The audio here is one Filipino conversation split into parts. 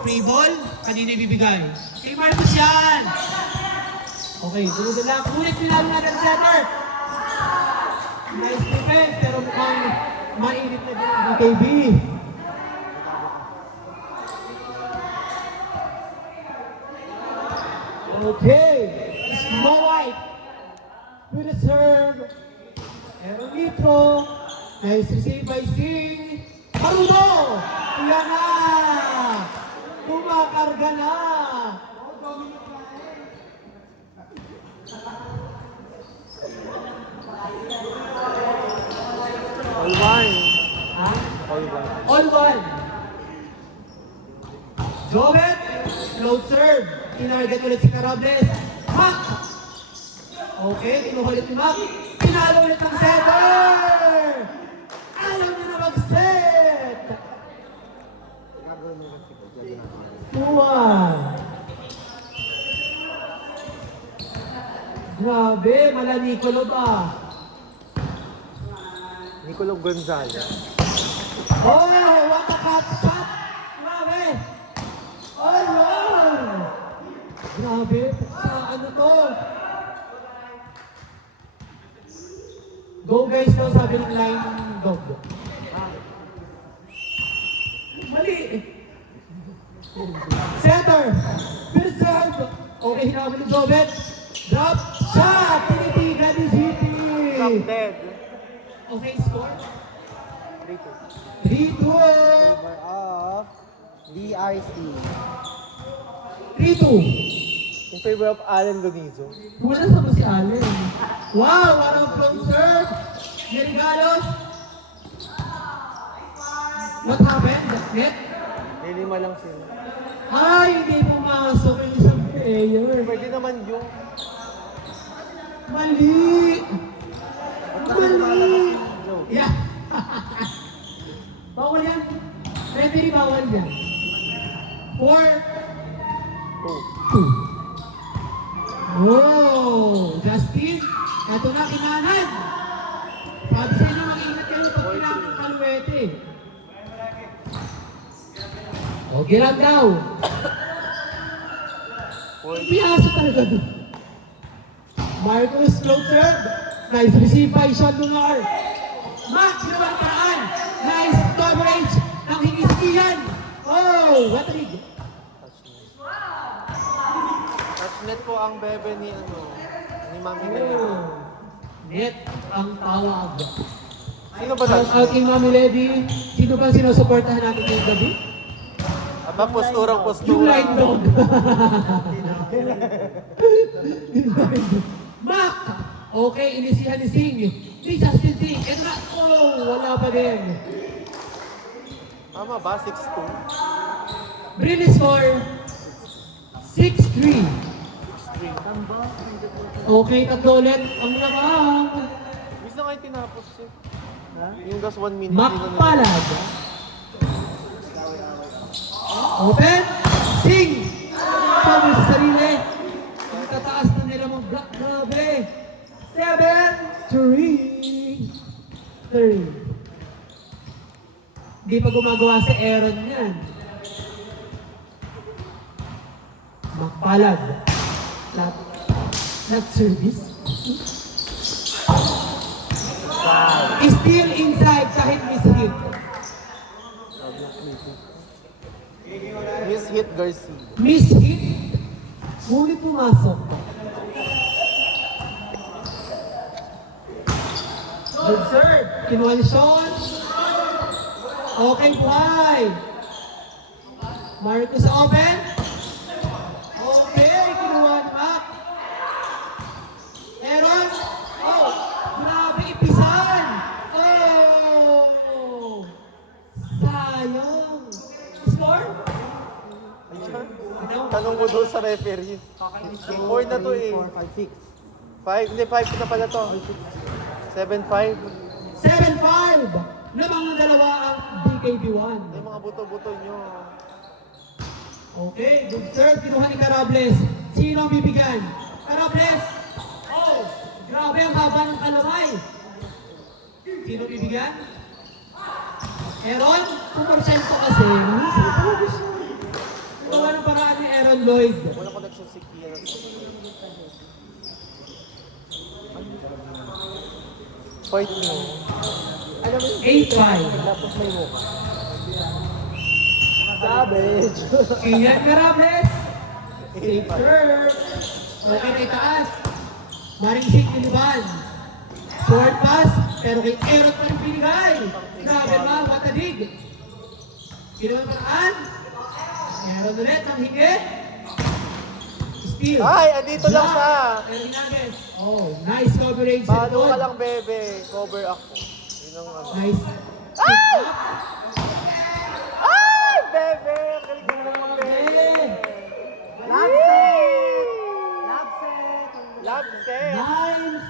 Free ball, kanina ibibigay. Kay Marcos yan! Okay, sunod na lang. Ngunit pinalo natin ang center. Nice defense, pero mukhang mainit na din ang BKB. Okay, Snow White with a serve. Aaron Nitro. Nice receive by Sing. Parudo! Yan na! Kumakarga na! All one. Ha? All one. All one. Jovet, float serve. Tinarget ulit si Carables. Mac! Okay, kinuha ulit ni Mac. Pinalo ulit ng setter! Alam niya na mag-set! Tuwan! Grabe, mala Nicolo ba? Nicolo Gonzalez. Oh, what a cut shot! Grabe! Oh, wow! Grabe, sa ano to? Go guys daw, sabi ng line dog. Mali! Center! Preserve! Okay, hinawin ni Jovet. Drop shot! Tinitigan ni GT! Drop dead. Okay, score? 3-2. 3-2! Favor of DRC. 3-2! In favor of Allen Lonizo. Wala sa mo si Allen. Wow! Parang from serve! Nerigalo! What happened? Net? Lilima lang sila. Ay, hindi pumasok yung isang player. Pwede naman yung... Mali! Mali! Yeah! Bawal yan. Referee bawal yan. 4, 2. Wow! Justin, eto na kinanan. Sabi sa inyo, mag-ingat kayo pag kailangan kaluwete. O, giram daw. Piyasa talaga doon. Marcos float serve. Nice receive by Sean Lunar. Mac, ginawang paraan. Nice coverage ng hiniskihan. Oh, what a lead. Touchnet po ang bebe ni Mami Lady. Oh, net ang tawag. Sino ba Shout out kay Mami Lady. Sino ba sinusuportahan natin ngayong gabi? Aba, posturang Yung postura. line dog. Yung line dog. Mac! Okay, inisihan ni Sing. Ni Justin Sing. Ito na. Oh, wala pa din. Tama ba? 6-2? Brilliant score. 6-3. Okay, tatlo ulit. Ang labang. Miss na kayo tinapos siya. Yung gas 1 minute. Makpalad. Open. Sing. Sabi sa sarili. Ang tataas na nila mong block. Grabe. 7-3. 3. Hindi pa gumagawa si Aaron yan. Makpalad. Not service. Still inside kahit miss-hit. Miss hit Garcia. Miss-hit. Ngunit pumasok. Good serve. Kinuha ni Sean. Okay, fly. Marcos open. Okay, kinuha ni Mac. Aaron. Oh, grabe ipisan. Oh, sayang. Score? Tanong mo doon sa referee. 4 na to eh. 5, hindi 5 na pala to. 7-5. 7-5. Lamang na dalawa ang BKB1. Yung mga buto-buto nyo. Okay, good serve. Kinuha ni Carables. Sino ang bibigyan? Carables. Oh, grabe ang haba ng kalaway. Sino bibigyan? Aaron, 2% kasi. Lloyd. Wala connection si Kian. Fight mo. Alam mo yung 8-5. tapos may mukha. Savage. Ian Carables. Safe serve. Okay na itaas. Maringsik Iliban. Short pass, pero kay Erot pa rin binigay. Grabe ba, matadig. Ginawa paraan. Erot ulit, ang higit. Steal. Ay, andito lang siya. Hernandez. Oh, nice coverage. Paano ka lang, bebe? Cover ako. Yun ang ano. Nice. Ay! Ay, bebe! Galing ko naman mga bebe. Love Lapset!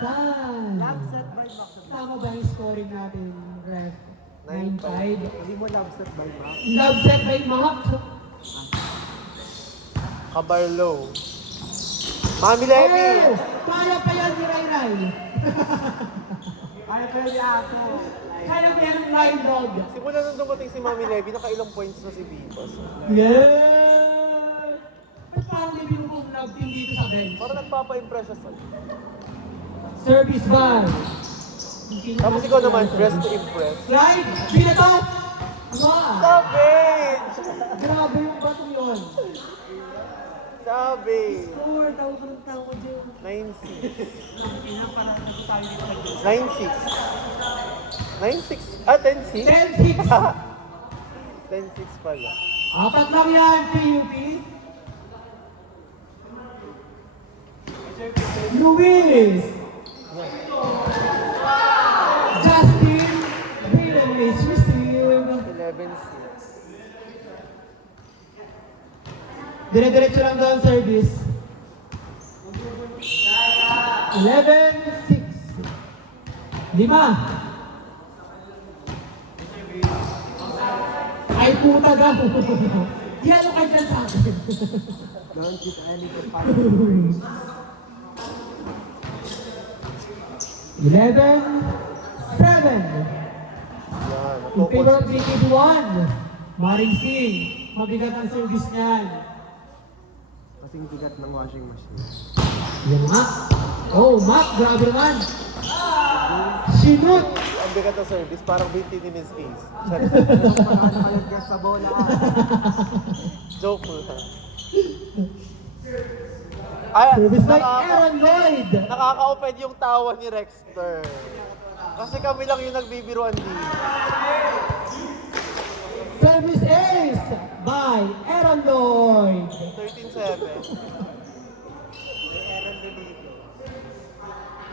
9-5. Love set by Mac. Tama ba yung scoring natin, Ref? 9-5. Hindi mo love set by Mac. Love set by Mac. Kabarlo. Mami Levy! Oh, kaya pa yan ni Ray Ray. Kaya pa yung aso. Kaya pa yan ng Lion Dog. Simula nung dumating si Mami Levy, nakailang points na si Vivas. Yeah! At parang may binubong love team dito sa bench. Parang nagpapa-impress siya sa... Service bar. Tapos ikaw naman, dress to impress. Right? Binato! Ano? Savage! Grabe yung bato yun. Savage! Score, tawag ko ng tao dyan. 9-6. Ina, parang nagtayo dito kay Diyos. 9-6. 9-6? Ah, 10-6? 10-6. 10-6 pala. Apat lang yan, PUP. Luis. Justin. Brayden is received. 11-6. Dire-diretso lang doon service. 11-6. 5. Ay puta ga. Di ano ka dyan sa akin. Don't use any to fight. 11-7. Yan. In favor of Liquid 1. Maring Singh. Mabigat ang service niyan. Kasing tigat ng washing machine. Yan nga. Oh, Mac, grabe naman. Sinut. Ang bigat ng service, parang 20 ni Miss Ace. Nakakalagyan sa bola. Joke lang. Ay, Service by Aaron Lloyd. nakaka-open yung tawa ni Rexter. Kasi kami lang yung nagbibiruan dito. Service ace by Aaron Lloyd. 13-7.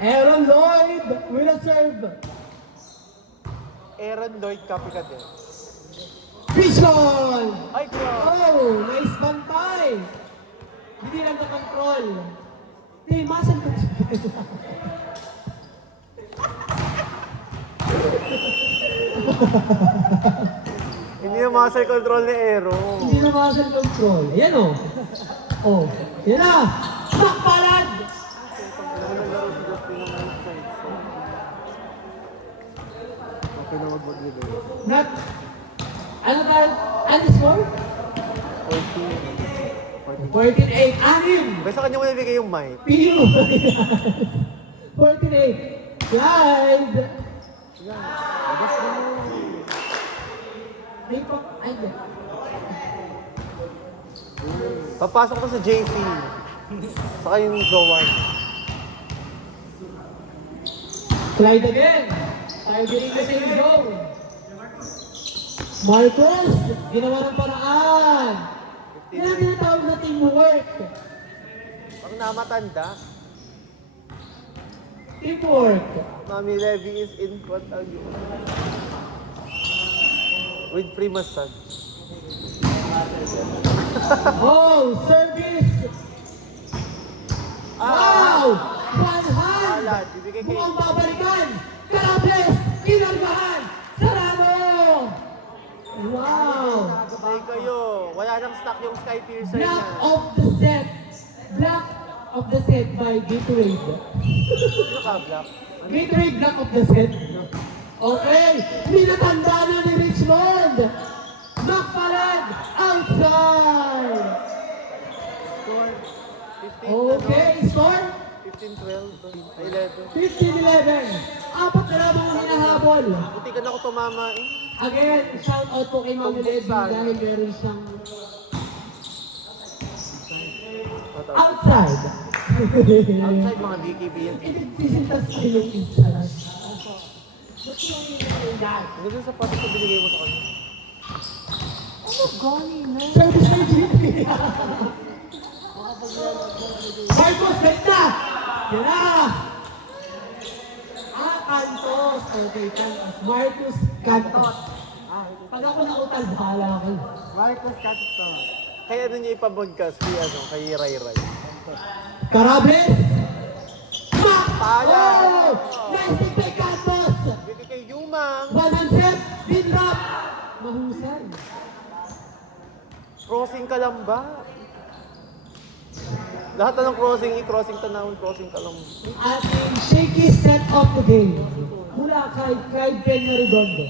Aaron Lloyd with a serve. Aaron Lloyd, copy ka din. Vision! Ay, grabe. Oh, nice bantay. Hindi lang na-control. Hey, muscle control. Hindi na muscle control ni Aero. Hindi na muscle control. Ayan o. Oh, yan na. Sakpalad! Naglaro si Justin ng most points. Okay na mag-magbigay. Not, ano ba? Ano score? 14. 14-8. Anim! Basta kanya mo nabigay yung mic. PU! 14-8. Slide! Labas na mo. Ay, pa, ay, di. Papasok ko sa JC. Saka yung Jowan. Slide again. Tayo din ka sa zone. Marcos, ginawa ng paraan. Yan ang tinatawag na teamwork. Pag namatanda, Teamwork. Mami Levy is in front again. With free massage. Oh, service. Wow! One hand. Alat, bibigay kay... Mukhang babalikan. Carables, kinargahan. Sarado. Wow. Ay kayo, wala nang stock yung Sky Piercer Black niya. of the set. Black of the set by Gatorade. Sino ka, Black? Gatorade black of the set. Okay. Ninatanda na ni Richmond. Nakpalad outside. score. 15, Okay, score? 15-12. 11. 15-11. Apat na lamang ang hinahabol. Buti ka na ako tumama eh. Again, shout out po kay Mami Levy dahil meron siyang outside. Outside mga BKB yan. Sisintas pa yung inside. Ano dun sapatos na binigay mo sa kanya? Service by GP. Marcos, ganda! Yan na! Cantos. Okay, Cantos. Marcos Cantos. Pag ako nautal, bahala ako. Marcos Castro. Kaya ano niya ipabagkas kay Ray Ray. Carables! Pala! Oh! Nice hit by Cantos! Bigay kay Yumang. One-on-set, bin-drop! Mahusay. Crossing ka lang ba? Lahat na ng crossing, i-crossing tanawin, crossing ka lang. Ating shaky set of the game. Mula kay Peña Redondo.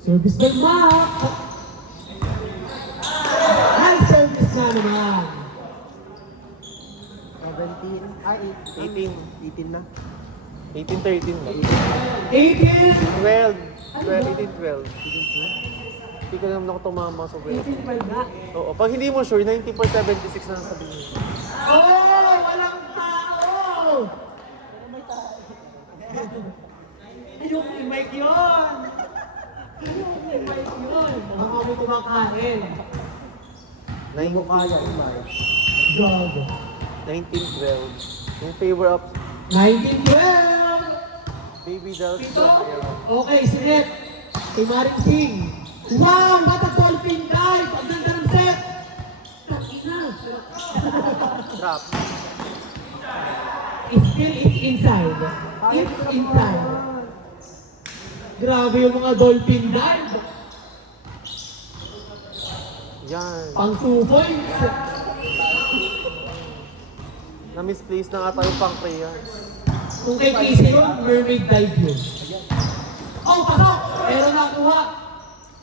Service by Mac. High service na naman. 17. Ay, 18. 18 na. 18-13 na. 18. 12. 18-12. Hindi ka naman ako tumama sa 12. 18 pa na. Oo, pag hindi mo sure, 90 per 76 na sabihin mo. Oh! Walang tao! Ayok ni Mike yun! Ayok ni Mike yun! Baka mo kumakain. Hindi mo kaya, Imay. God. 19-12. In favor of 19-12! Baby Dolls. Pito? Okay, sinip. Kay Maring Singh. Wow! What a dolphin dive! Ang ganda ng set! Takina! Drop. Still, it's inside. It's inside. Grabe yung mga dolphin dive. Yan. Pang 2 points. Na-misplace na ata yung pancreas. Kung kay Casey yun, mermaid dive yun. Oh, pasok! Pero nakuha.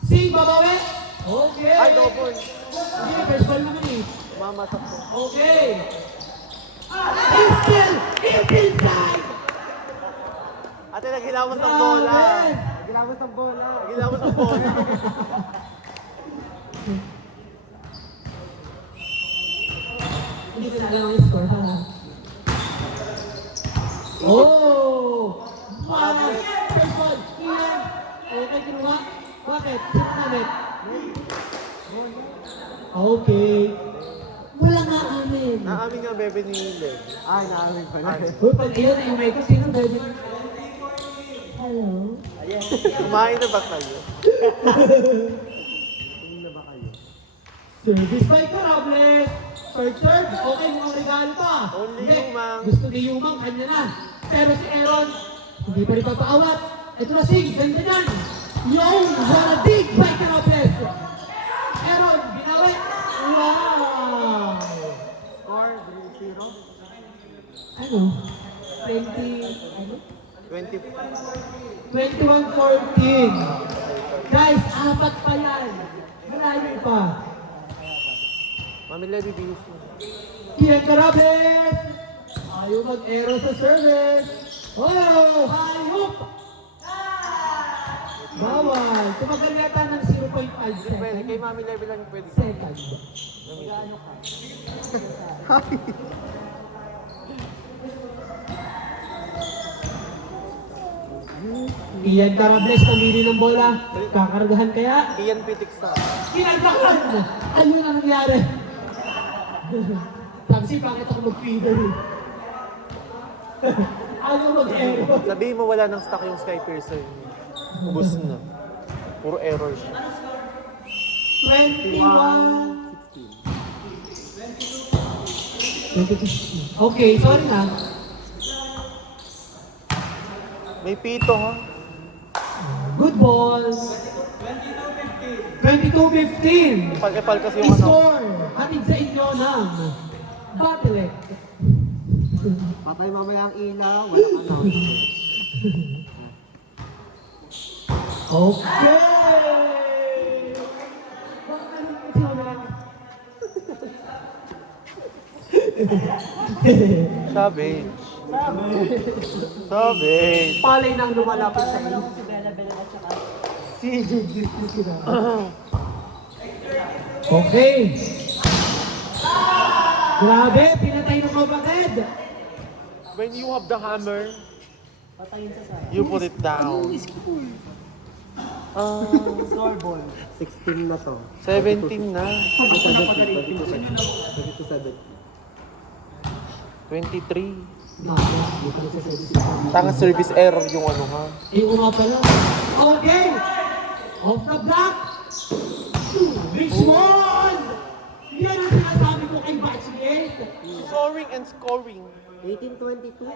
Sing, babawi. Okay. Ay, double. Hindi, first ball naman eh. Mamasak ko. Okay. Still, it's inside. Ate, naghilamos ng bola. Grabe. Ginamit ang bola. Naghilamos ng bola. Hindi ko na alam ang score, ha? Oh! Wow! First ball, Ian. Okay, kinuha. Bakit? Sino namin? Okay. Wala nga amin. Naamin nga bebe ni Len. Ay, naamin pala. Uy, pag iyan ay may ko, sino baby? Hello? Kumain na ba kayo? Tingin na ba kayo? Service by Carables. Third serve. Okay, mukhang regalo pa. Only Hindi. Yumang. Gusto ni Yumang, kanya na. Pero si Aaron, hindi pa rin papaawat. Ito na Sig, ganda niyan. Yung, what a dig by Carables. Aaron, binawi. Wow! Score, 0. Ano? 20, ano? 20. 21-14. Guys, apat pa yan. Malayo pa. Mami Levy, bihis mo. Ian Carables! Ayaw mag-aero sa service. Oh, hayop! Bawal. Tumagal yata ng 0.5 Pwede, kay seconds. Mami Levy lang pwede. Second. Ian Carables, pamili ng bola. Kakargahan kaya? Ian Pitik sa. Kinagahan! Ayun ang nangyari. Tapos pangit ako mag-feeder eh. Ayaw mag-aero. Sabihin mo wala nang stock yung Sky Piercer. Ubus na. Puro error siya. 21. 16. 20. Okay, sorry na. May pito ha. Good ball. 22-15. Ipal-ipal kasi yung ano. Score. Hatid sa inyo ng Battle. Patay mamaya ang ilaw, walang announcement. Okay. Savage. Savage. Palay nang lumalapit sa iyo. Si Bella Bella at saka Si Okay. Grabe, pinatay ng kapatid. When you have the hammer, patayin sa side. you put it down. Scoreboard. 16 na to. 17 na. 23. Tanga service error yung ano ha. Yung nga pala. Okay. Off the block. Richmond! Yan ang sinasabi ko kay Batchmate. Scoring and scoring. 18-22.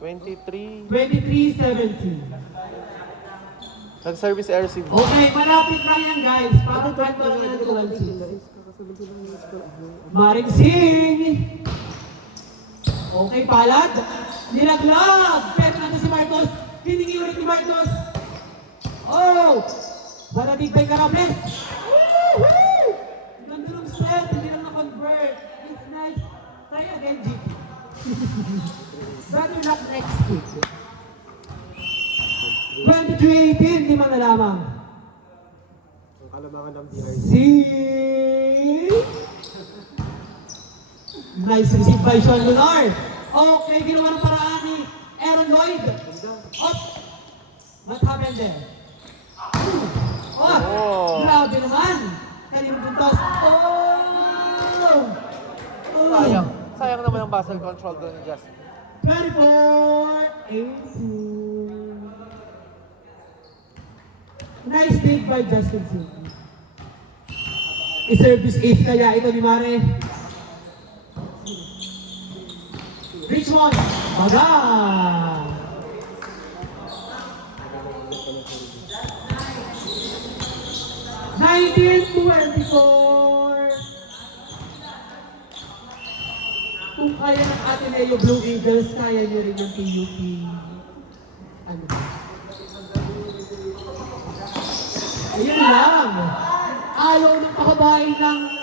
23. 23-17. Nag-service error si Okay, malapit na yan guys. Parang kanto na yan 12. Maring Singh! Okay, palad. Nilaglag. Pero natin si Marcos. Hiningi ulit ni Marcos. Oh! Barating by Carables. Woohoo! Ganda ng set. Hindi lang na-convert. It's nice. Try again, G. Better luck next week. 22-18. Lima na lamang. Ang kalamangan ng BRC. Nice receive by Sean Leonard. Okay, ginawa ng paraan ni Aaron Lloyd. Up. What happened there? Oh, grabe naman. Kaninong puntos. Oh! Sayang. Sayang naman ang basal control doon ni Justin. 24-18. Nice dig by Justin City. I-service 8 kaya ito ni Mare. Richmond, baga! Kung kaya ng Ateneo Blue Eagles, kaya nyo rin ng PUP. Ano ba? Ayun lang. Ayaw ng pakabain ng